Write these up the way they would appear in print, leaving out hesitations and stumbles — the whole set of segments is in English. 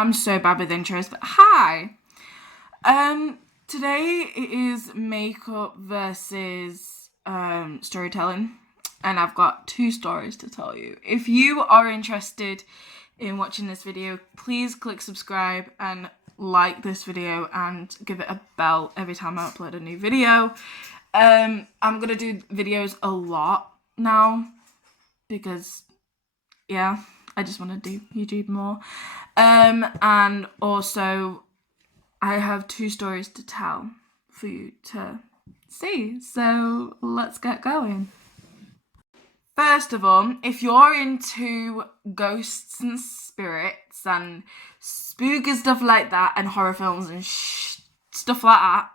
I'm so bad with intros, but hi. Today it is makeup versus storytelling, and I've got 2 stories to tell you. If you are interested in watching this video, please click subscribe and like this video and give it a bell every time I upload a new video. I'm gonna do videos a lot now because I just want to do YouTube more. And also I have 2 stories to tell for you to see. So let's get going. First of all, if you're into ghosts and spirits and spooky stuff like that and horror films and stuff like that,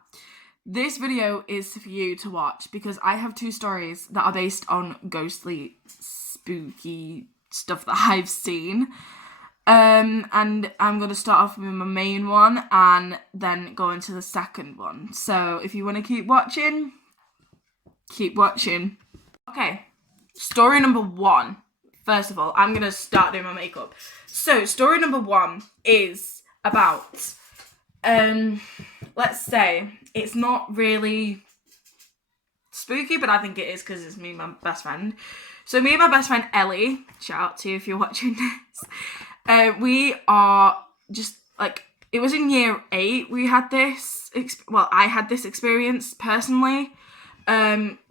this video is for you to watch because I have 2 stories that are based on ghostly, spooky stuff that I've seen. And I'm going to start off with my main one and then go into the second one. So if you want to keep watching, keep watching. Okay, story number 1. First of all, I'm going to start doing my makeup. So story number 1 is about, let's say, it's not really spooky, but I think it is because it's me and my best friend. So me and my best friend Ellie, shout out to you if you're watching this, we are just like, it was in year 8 we had this, I had this experience personally.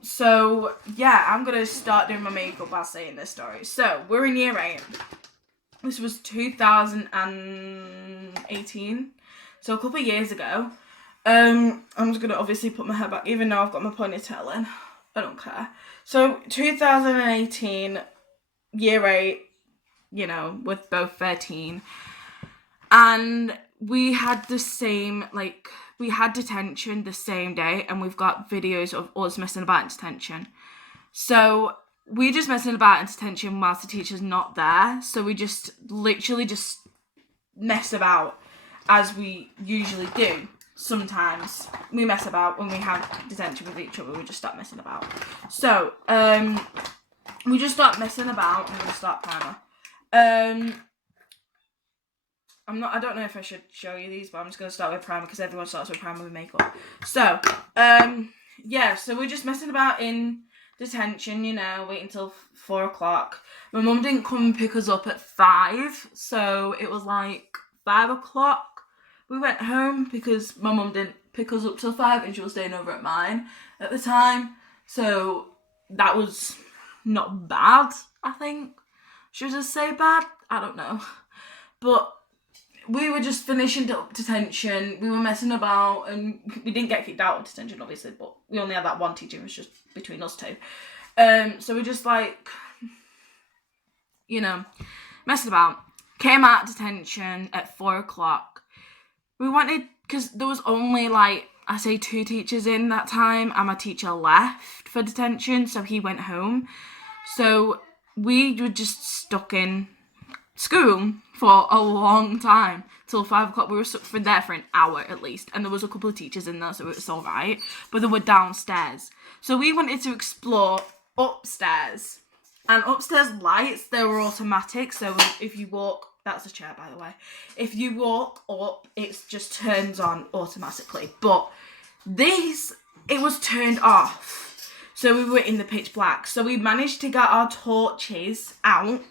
So yeah, I'm going to start doing my makeup while saying this story. So we're in year 8. This was 2018, so a couple of years ago. I'm just going to obviously put my hair back, even though I've got my ponytail in. I don't care. So 2018, year 8, you know, with both 13. And we had the same, we had detention the same day, and we've got videos of us messing about in detention. So we just messing about in detention whilst the teacher's not there. So we just literally just mess about as we usually do. Sometimes we mess about when we have detention with each other. We just start messing about. So we just start messing about. I'm gonna start primer. I don't know if I should show you these, but I'm just gonna start with primer because everyone starts with primer with makeup. So so we're just messing about in detention, you know, waiting until 4 o'clock. My mum didn't come and pick us up at 5, so it was like 5 o'clock. We went home because my mum didn't pick us up till 5 and she was staying over at mine at the time. So that was not bad, I think. Should I just say bad? I don't know. But we were just finishing up detention. We were messing about and we didn't get kicked out of detention, obviously, but we only had that one teacher. It was just between us 2. So we just messing about. Came out of detention at 4 o'clock. We wanted, because there was only 2 teachers in that time, and my teacher left for detention, so he went home. So we were just stuck in school for a long time, till 5 o'clock. We were stuck there for an hour at least, and there was a couple of teachers in there, so it was alright, but they were downstairs. So we wanted to explore upstairs, and upstairs lights, they were automatic, so if you walk, that's a chair, by the way. If you walk up, it just turns on automatically. But it was turned off. So we were in the pitch black. So we managed to get our torches out.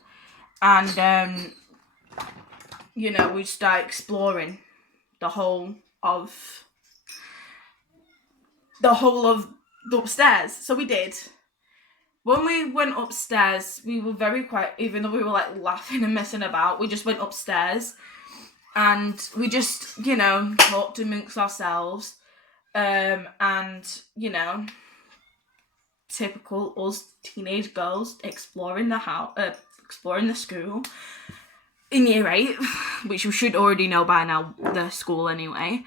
And, we start exploring the whole of the upstairs. So we did. When we went upstairs, we were very quiet, even though we were laughing and messing about. We just went upstairs and we just, talked amongst ourselves. Typical us teenage girls exploring the house, exploring the school in year 8, which you should already know by now, the school anyway.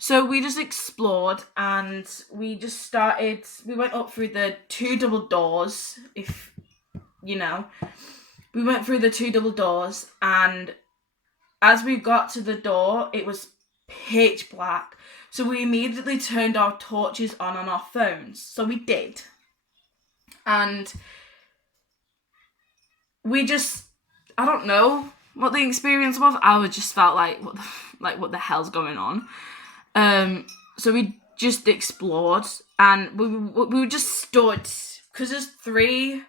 So we just explored and we went up through the 2 double doors, we went through the 2 double doors, and as we got to the door, it was pitch black. So we immediately turned our torches on our phones. So we did. And we just, I don't know, what the experience was. I just felt like, what the hell's going on? So we just explored, and we just stood, because there's 3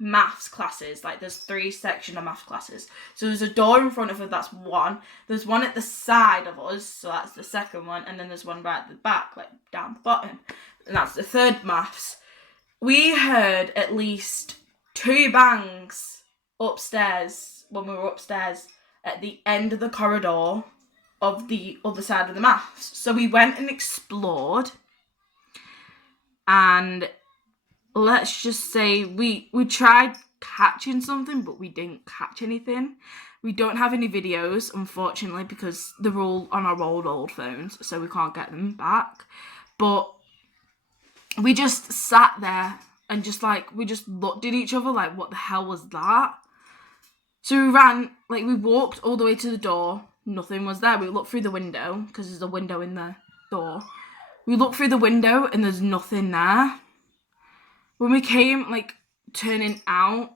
maths classes, like there's 3 sections of maths classes. So there's a door in front of us, that's one. There's one at the side of us, so that's the second one, and then there's one right at the back, like down the bottom, and that's the 3rd maths. We heard at least 2 bangs upstairs when we were upstairs at the end of the corridor of the other side of the maths. So we went and explored, and let's just say we tried catching something, but we didn't catch anything. We don't have any videos, unfortunately, because they're all on our old phones, so we can't get them back. But we just sat there and we just looked at each other like, what the hell was that? So we ran, we walked all the way to the door. Nothing was there. We looked through the window, because there's a window in the door. We looked through the window and there's nothing there. When we came, turning out,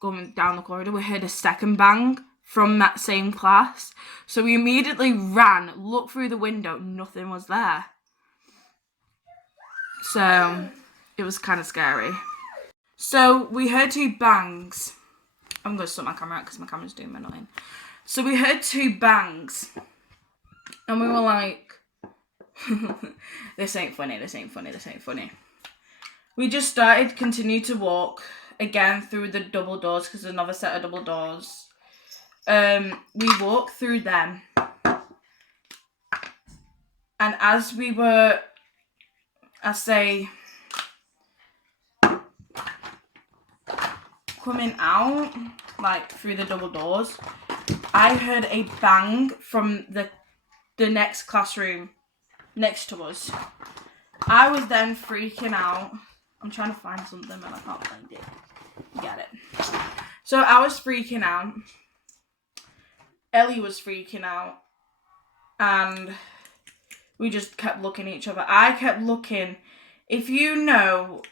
going down the corridor, we heard a second bang from that same class. So we immediately ran, looked through the window, nothing was there. So it was kind of scary. So we heard 2 bangs. I'm going to stop my camera out because my camera's doing my nothing. So we heard 2 bangs. And we were like, this ain't funny, this ain't funny, this ain't funny. We just continued to walk again through the double doors, because there's another set of double doors. We walked through them. And as we were, coming out, through the double doors, I heard a bang from the next classroom next to us. I was then freaking out. I'm trying to find something and I can't find it. Get it. So I was freaking out. Ellie was freaking out. And we just kept looking at each other. I kept looking. If you know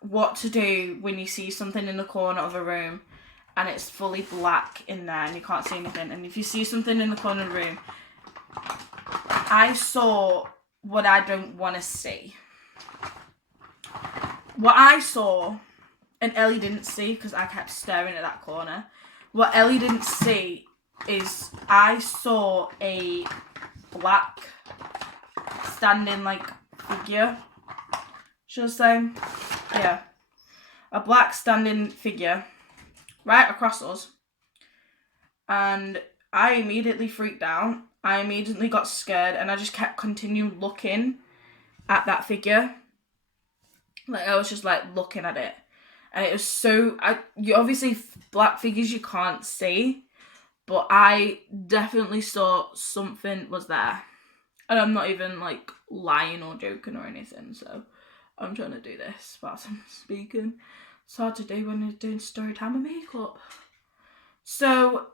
what to do when you see something in the corner of a room and it's fully black in there and you can't see anything, and if you see something in the corner of the room, I saw what I don't want to see. What I saw, and Ellie didn't see because I kept staring at that corner, what Ellie didn't see is I saw a black standing figure, should I say? Yeah. A black standing figure right across us. And I immediately freaked out. I immediately got scared, and I just kept continuing looking at that figure. I was just looking at it. And it was so, you obviously, black figures you can't see, but I definitely saw something was there. And I'm not even lying or joking or anything, so I'm trying to do this whilst I'm speaking. It's hard to do when you're doing story time and makeup. So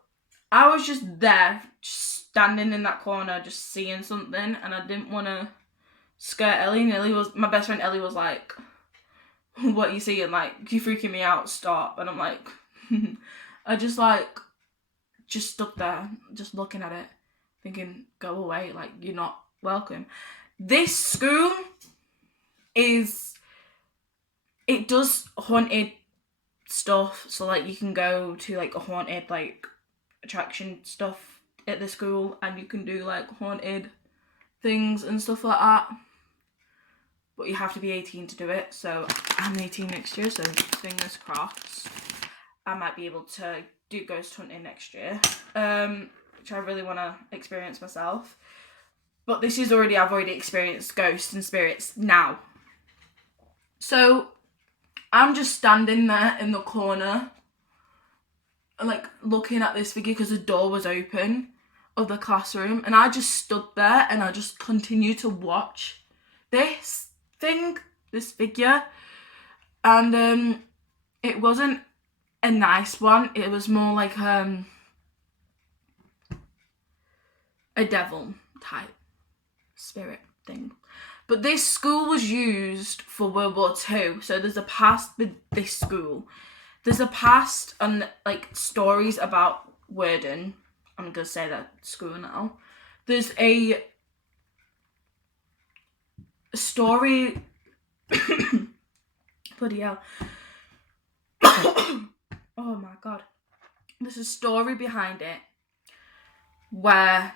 I was just there, just standing in that corner, just seeing something, and I didn't want to scare Ellie. And my best friend Ellie was like, what you seeing? You freaking me out, stop. And I'm like, I just stood there, just looking at it, thinking, go away, you're not welcome. This school it does haunted stuff, so you can go to a haunted attraction stuff at the school, and you can do haunted things and stuff like that, but you have to be 18 to do it. So I'm 18 next year, so fingers crossed I might be able to do ghost hunting next year, which I really want to experience myself. But I've already experienced ghosts and spirits now. So I'm just standing there in the corner, looking at this figure because the door was open of the classroom, and I just stood there and I just continued to watch this figure, and it wasn't a nice one. It was more a devil type spirit thing. But this school was used for World War II, so there's a past with this school. There's a past and stories about wording. I'm going to say that school now. There's a story. Bloody hell. Oh my god. There's a story behind it where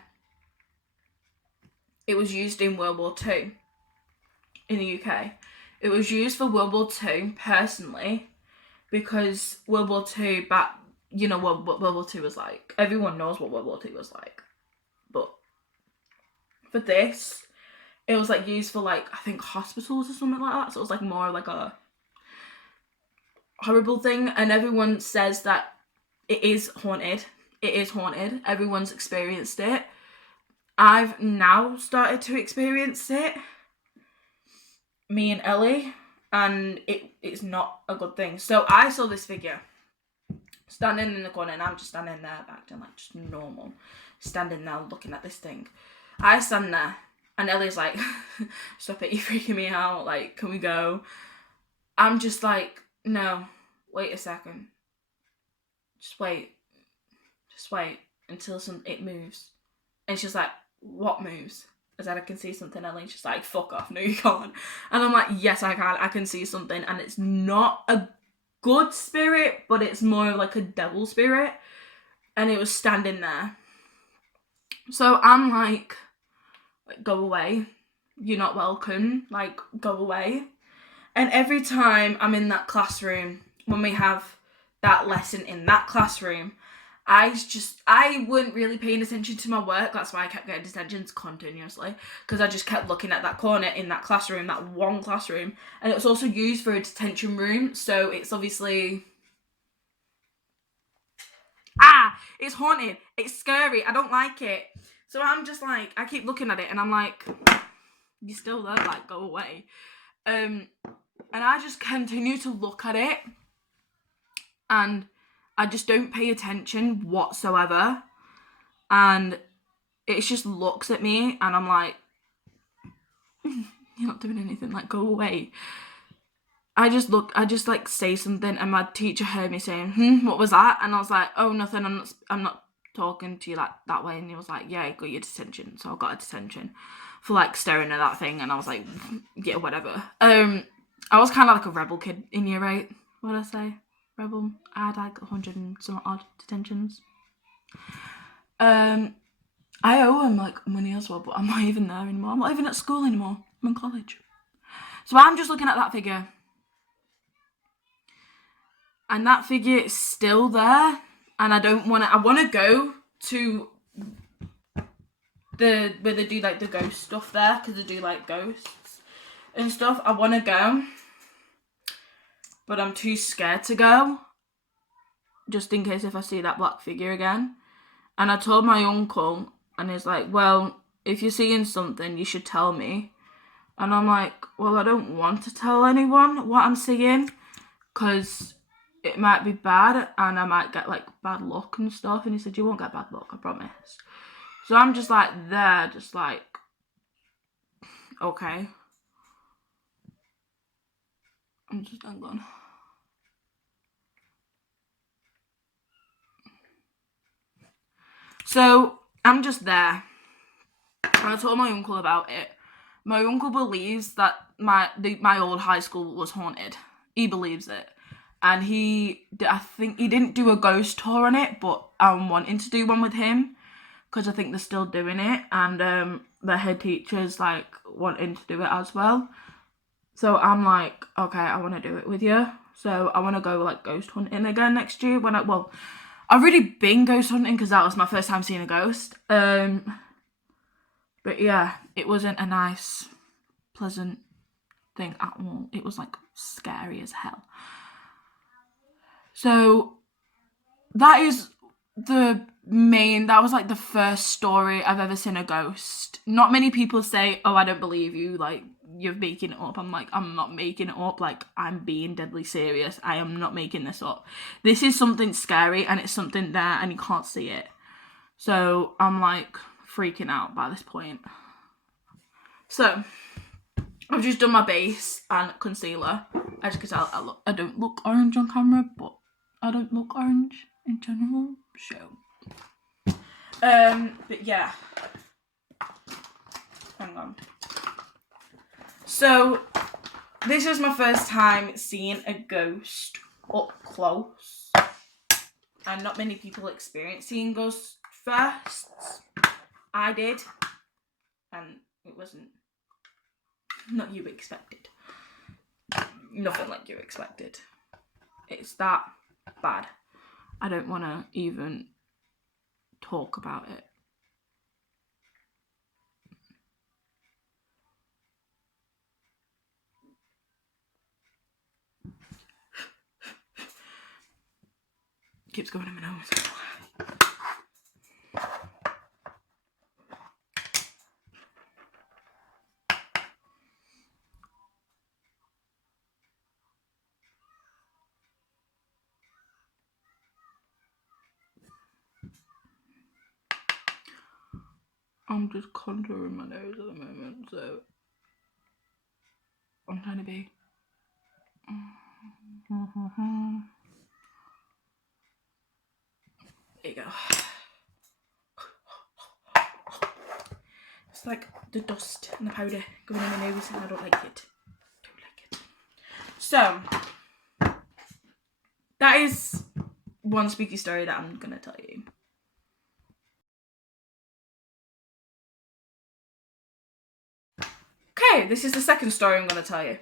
it was used in World War II in the UK. It was used for World War II personally because World War II back, you know what World War II was like. Everyone knows what World War II was like. But for this, it was like used for like, I think hospitals or something like that. So it was like more like a horrible thing. And everyone says that it is haunted. It is haunted. Everyone's experienced it. I've now started to experience it. Me and Ellie. And it's not a good thing. So I saw this figure standing in the corner, and I'm just standing there acting like just normal. Standing there looking at this thing. I stand there, and Ellie's like, stop it, you're freaking me out. Like, can we go? I'm just like, no, wait a second. Just wait until it moves. And she's like, what moves? I said, I can see something. And she's like, fuck off, no you can't. And I'm like, yes I can, I can see something. And it's not a good spirit, but it's more like a devil spirit. And it was standing there. So I'm like, go away. You're not welcome. Like, go away. And every time I'm in that classroom, when we have that lesson in that classroom, I weren't really paying attention to my work. That's why I kept getting detentions continuously. Because I just kept looking at that corner in that classroom, that one classroom. And it was also used for a detention room. So it's obviously... it's haunted. It's scary. I don't like it. So I'm just like, I keep looking at it and I'm like, you're still there, like, go away. And I just continue to look at it. And I just don't pay attention whatsoever. And it just looks at me and I'm like, you're not doing anything, like, go away. I just like say something and my teacher heard me saying, what was that? And I was like, oh, nothing, I'm not talking to you like that way. And he was like, yeah, you got your detention. So I got a detention for like staring at that thing. And I was like, yeah, whatever. I was kind of like a rebel kid in year 8. What did I say? Rebel. I had like 100 and some odd detentions. I owe him like money as well, but I'm not even there anymore. I'm not even at school anymore. I'm in college. So I'm just looking at that figure. And that figure is still there. And I want to go to where they do like the ghost stuff there. Because they do like ghosts and stuff. I want to go. But I'm too scared to go. Just in case if I see that black figure again. And I told my uncle. And he's like, well, if you're seeing something, you should tell me. And I'm like, well, I don't want to tell anyone what I'm seeing. Because it might be bad and I might get like bad luck and stuff. And he said, you won't get bad luck, I promise. So I'm just like there, just like, okay. I'm just gone. So I'm just there. And I told my uncle about it. My uncle believes that my old high school was haunted. He believes it. And I think he didn't do a ghost tour on it, but I'm wanting to do one with him because I think they're still doing it. And the head teacher's like wanting to do it as well. So I'm like, okay, I want to do it with you. So I want to go like ghost hunting again next year. I've already been ghost hunting because that was my first time seeing a ghost. But yeah, it wasn't a nice, pleasant thing at all. It was like scary as hell. So that was like the first story I've ever seen a ghost. Not many people say, oh, I don't believe you, like, you're making it up. I'm like, I'm not making it up, like, I'm being deadly serious. I am not making this up. This is something scary and it's something there and you can't see it. So I'm like freaking out by this point. So I've just done my base and concealer. As you can tell, I don't look orange on camera, but I don't look orange in general, so But yeah. Hang on. So, this was my first time seeing a ghost up close. And not many people experience seeing ghosts first. I did. And it wasn't not you expected. Nothing like you expected. It's that bad. I don't want to even talk about it. Keeps going in my nose. I'm just contouring my nose at the moment, so I'm trying to be. There you go. It's like the dust and the powder going in my nose, and I don't like it. So that is one spooky story that I'm gonna tell you. Okay, this is the second story I'm gonna tell you.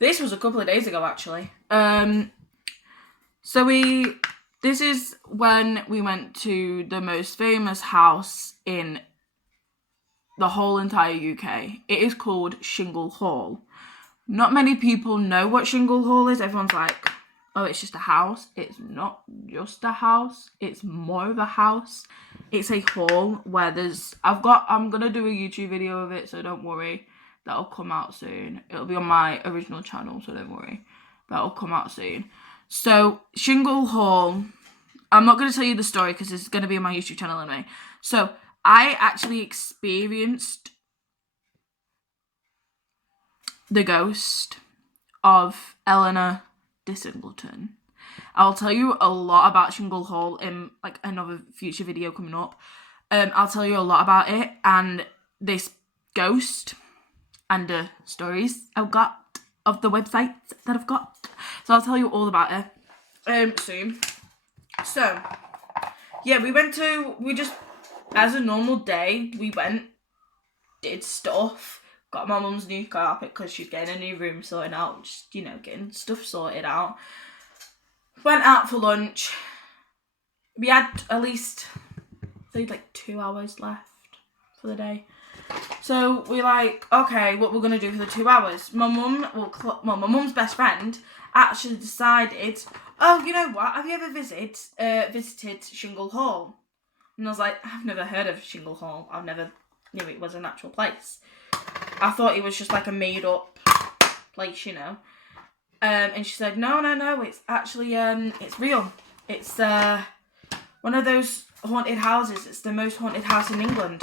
This was a couple of days ago, actually. This is when we went to the most famous house in the whole entire UK. It is called Shingle Hall. Not many people know what Shingle Hall is. Everyone's like, oh, it's just a house. It's not just a house. It's more of a house. It's a hall where I'm gonna do a YouTube video of it, so don't worry. That'll come out soon. It'll be on my original channel, so don't worry. That'll come out soon. So, Shingle Hall, I'm not going to tell you the story because it's going to be on my YouTube channel anyway. So, I actually experienced the ghost of Eleanor Dissingleton. I'll tell you a lot about Shingle Hall in like another future video coming up. I'll tell you a lot about it and this ghost and the stories I've got of the websites that I've got. So I'll tell you all about it soon. So, yeah, as a normal day, we went, did stuff, got my mum's new carpet because she's getting a new room sorted out, just, getting stuff sorted out. Went out for lunch. We had at least, I think, like 2 hours left for the day. So we're like, okay, what we're going to do for the 2 hours? My mum's best friend actually decided, oh, you know what? Have you ever visited Shingle Hall? And I was like, I've never heard of Shingle Hall. I've never knew it was an actual place. I thought it was just like a made up place, And she said, no, it's actually, it's real. It's one of those haunted houses. It's the most haunted house in England.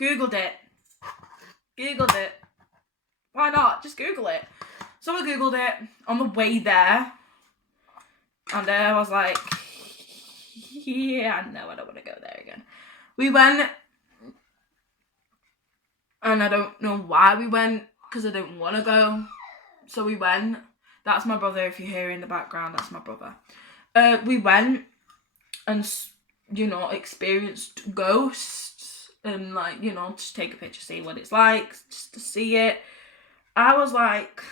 Googled it. Why not? Just Google it. So I Googled it on the way there. And I was like, yeah, no, I don't want to go there again. We went. And I don't know why we went. Because I don't want to go. So we went. That's my brother. If you hear in the background, that's my brother. We went and, experienced ghosts. And, just take a picture, see what it's like, just to see it. I was like,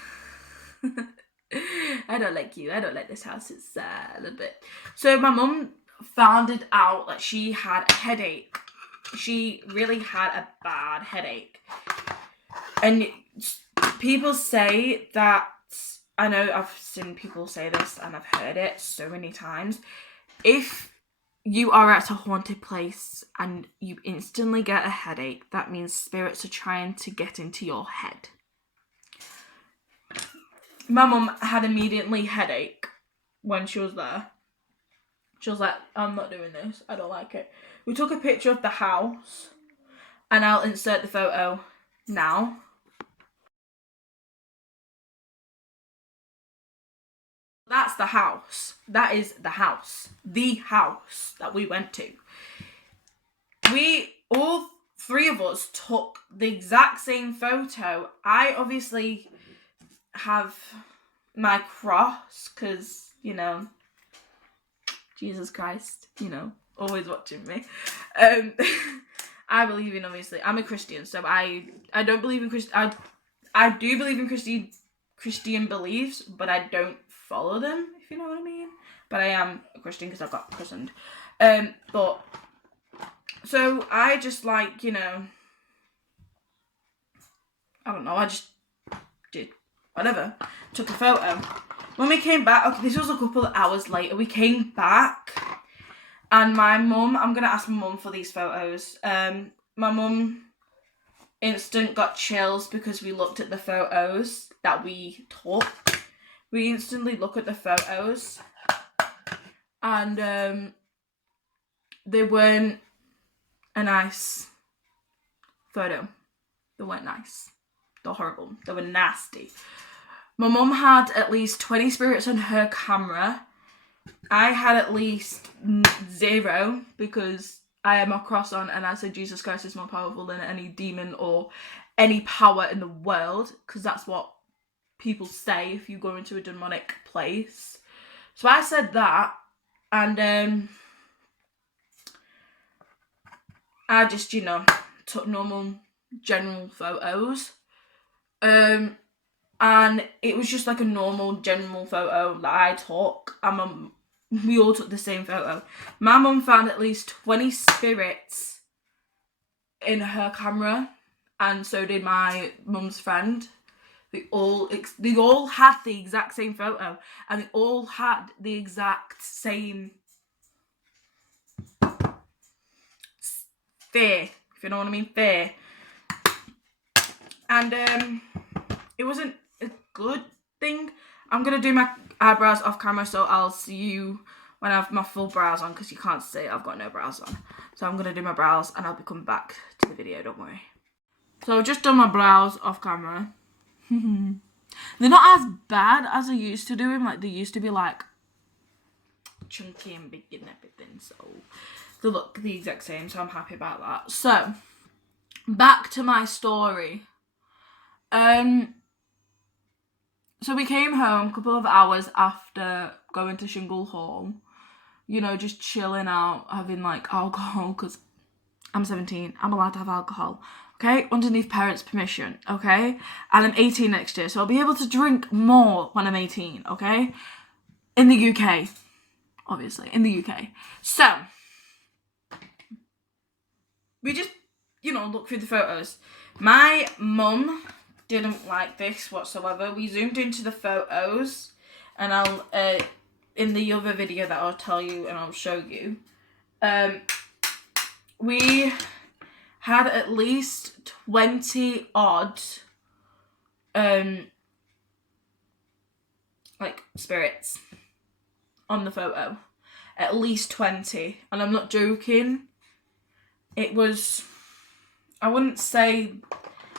I don't like you. I don't like this house. It's a little bit. So my mum found it out that she had a headache. She really had a bad headache. And people say that, I know I've seen people say this and I've heard it so many times. If you are at a haunted place and you instantly get a headache, that means spirits are trying to get into your head. My mum had immediately headache when she was there. She was like, I'm not doing this. I don't like it. We took a picture of the house and I'll insert the photo now. That's the house. That is the house. The house that we went to. All three of us took the exact same photo. I obviously have my cross because, you know, Jesus Christ, you know, always watching me. I believe in, obviously, I'm a Christian, so I don't believe in I do believe in Christian beliefs, but I don't follow them, if you know what I mean. But I am a Christian because I've got christened. But so I just, like, you know, I don't know, I just did whatever, took a photo. When we came back, okay, this was a couple of hours later, we came back, and my mum, I'm going to ask my mum for these photos. My mum instant got chills because we looked at the photos that we took. We instantly look at the photos, and they weren't a nice photo. They weren't nice. They were horrible. They were nasty. My mum had at least 20 spirits on her camera. I had at least 0 because I had my cross on and I said Jesus Christ is more powerful than any demon or any power in the world, because that's what people say if you go into a demonic place. So I said that, and I just, you know, took normal general photos. And it was just like a normal general photo that I took, and we all took the same photo. My mum found at least 20 spirits in her camera, and so did my mum's friend. They all had the exact same photo, and they all had the exact same fear, if you know what I mean, fear. And it wasn't a good thing. I'm going to do my eyebrows off camera, so I'll see you when I have my full brows on, because you can't see I've got no brows on. So I'm going to do my brows and I'll be coming back to the video, don't worry. So I've just done my brows off camera. They're not as bad as I used to do them. Like, they used to be like chunky and big and everything, so they look the exact same, so I'm happy about that. So back to my story. So we came home a couple of hours after going to Shingle Hall, you know, just chilling out, having like alcohol, because I'm 17, I'm allowed to have alcohol, okay, underneath parents' permission, okay, and I'm 18 next year, so I'll be able to drink more when I'm 18, okay, in the UK, obviously, in the UK. So we just, you know, look through the photos. My mum didn't like this whatsoever. We zoomed into the photos, and I'll in the other video that I'll tell you and I'll show you, we had at least 20 odd like spirits on the photo, at least 20, and I'm not joking. It was, I wouldn't say,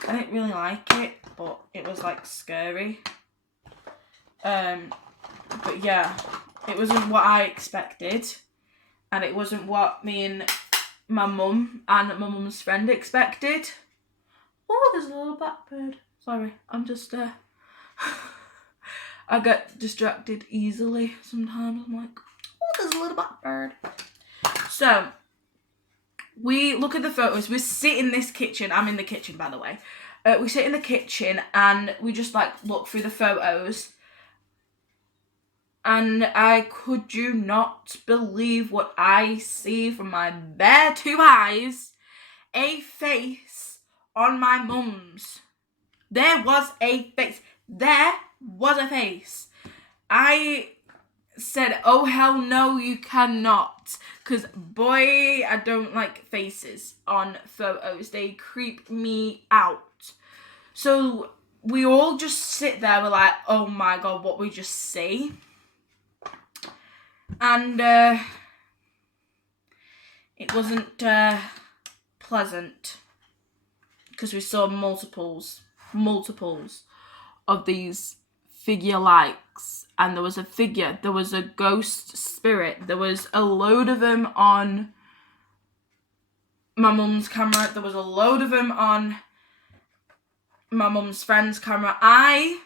I didn't really like it, but it was like scary. But yeah, it wasn't what I expected, and it wasn't what me and my mum and my mum's friend expected. Oh, there's a little blackbird. Sorry, I'm just I get distracted easily sometimes. I'm like, oh, there's a little blackbird. So we look at the photos. We sit in this kitchen. I'm in the kitchen, by the way. We sit in the kitchen and we just like look through the photos. And I could you not believe what I see from my bare 2 eyes. A face on my mum's. There was a face. There was a face. I said, oh hell no, you cannot, because boy, I don't like faces on photos. They creep me out. So we all just sit there, we're like, oh my god, what we just see. And it wasn't pleasant, because we saw multiples of these figure likes, and there was a figure, there was a ghost spirit, there was a load of them on my mum's camera, there was a load of them on my mum's friend's camera. I,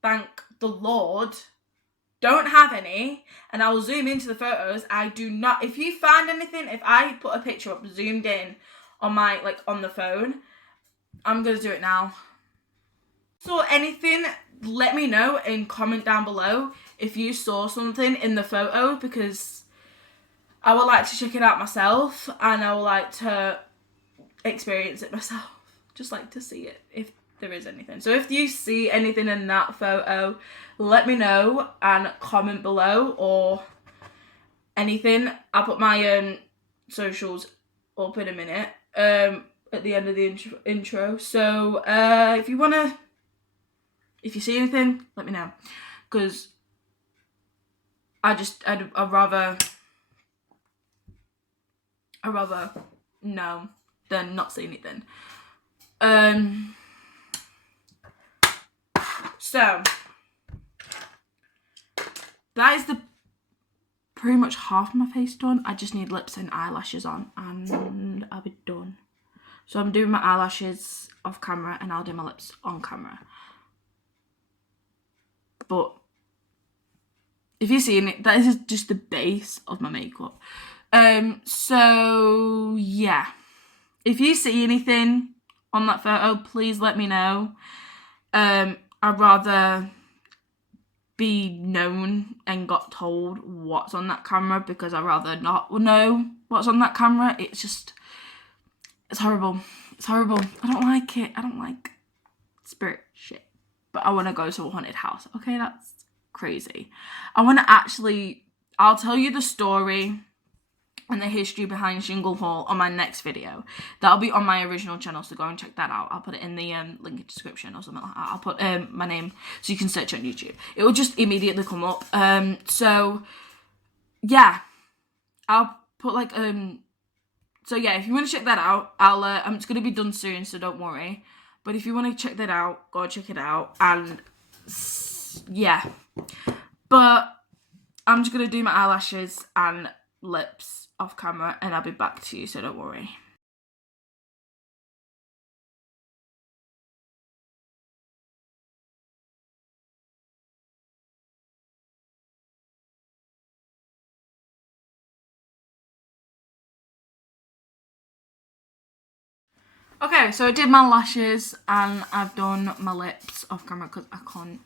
thank the Lord, don't have any, and I will zoom into the photos. I do not, if you find anything, if I put a picture up zoomed in on my, like, on the phone, I'm gonna do it now. So anything, let me know and comment down below if you saw something in the photo, because I would like to check it out myself, and I would like to experience it myself. Just like to see it, if there is anything. So if you see anything in that photo, let me know and comment below, or anything. I'll put my socials up in a minute at the end of the intro. So if you see anything, let me know, because I'd rather know than not see anything. So that is pretty much half of my face done. I just need lips and eyelashes on, and I'll be done. So I'm doing my eyelashes off camera, and I'll do my lips on camera. But if you're seeing it, that is just the base of my makeup. So yeah, if you see anything on that photo, please let me know. I'd rather be known and got told what's on that camera, because I'd rather not know what's on that camera. It's horrible. It's horrible. I don't like it. I don't like spirit shit. But I want to go to a haunted house. Okay, that's crazy. I want to I'll tell you the story and the history behind Shingle Hall on my next video. That'll be on my original channel, so go and check that out. I'll put it in the link in the description or something like that. I'll put my name so you can search on YouTube. It will just immediately come up. So yeah, I'll put like so yeah, if you want to check that out, it's gonna be done soon, so don't worry. But if you want to check that out, go check it out. And yeah, but I'm just gonna do my eyelashes and lips off camera, and I'll be back to you, so don't worry. Okay, so I did my lashes and I've done my lips off camera because I can't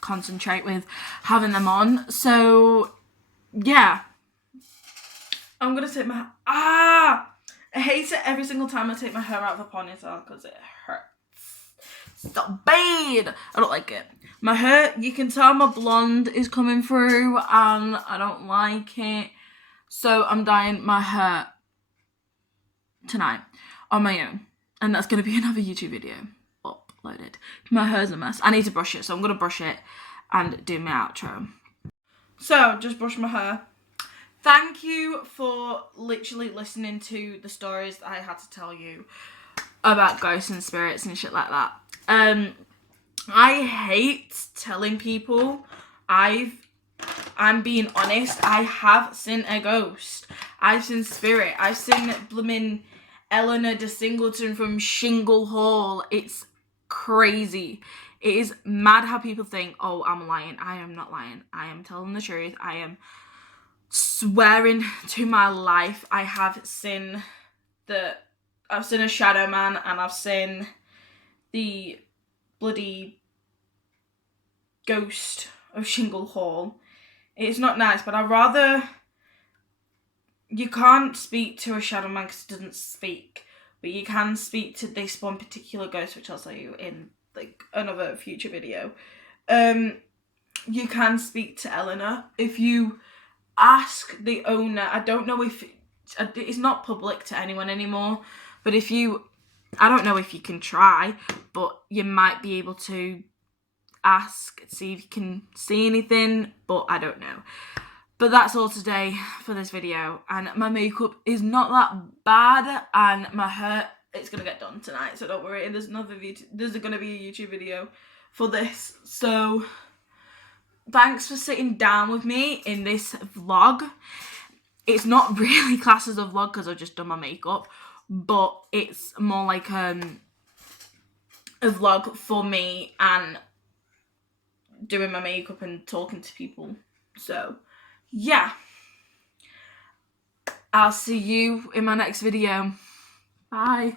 concentrate with having them on. So yeah, I'm gonna take my I hate it every single time I take my hair out of the ponytail because it hurts so bad. I don't like it. My hair, you can tell my blonde is coming through and I don't like it. So I'm dyeing my hair tonight on my own. And that's going to be another YouTube video uploaded. My hair's a mess. I need to brush it, so I'm going to brush it and do my outro. So, just brush my hair. Thank you for literally listening to the stories that I had to tell you about ghosts and spirits and shit like that. I hate telling people. I'm being honest. I have seen a ghost. I've seen spirit. I've seen blooming Eleanor de Singleton from Shingle Hall. It's crazy. It is mad how people think, oh, I'm lying. I am not lying. I am telling the truth. I am swearing to my life. I have seen a shadow man, and I've seen the bloody ghost of Shingle Hall. It's not nice, but I'd rather... You can't speak to a shadow man because it doesn't speak, but you can speak to this one particular ghost, which I'll tell you in like another future video. You can speak to Eleanor if you ask the owner. I don't know if it's not public to anyone anymore, but I don't know if you can try, but you might be able to ask, see if you can see anything, but I don't know. But that's all today for this video, and my makeup is not that bad, and my hair, it's going to get done tonight, so don't worry. There's going to be a YouTube video for this. So thanks for sitting down with me in this vlog. It's not really classed as a vlog because I've just done my makeup, but it's more like a vlog for me and doing my makeup and talking to people. So yeah, I'll see you in my next video. Bye.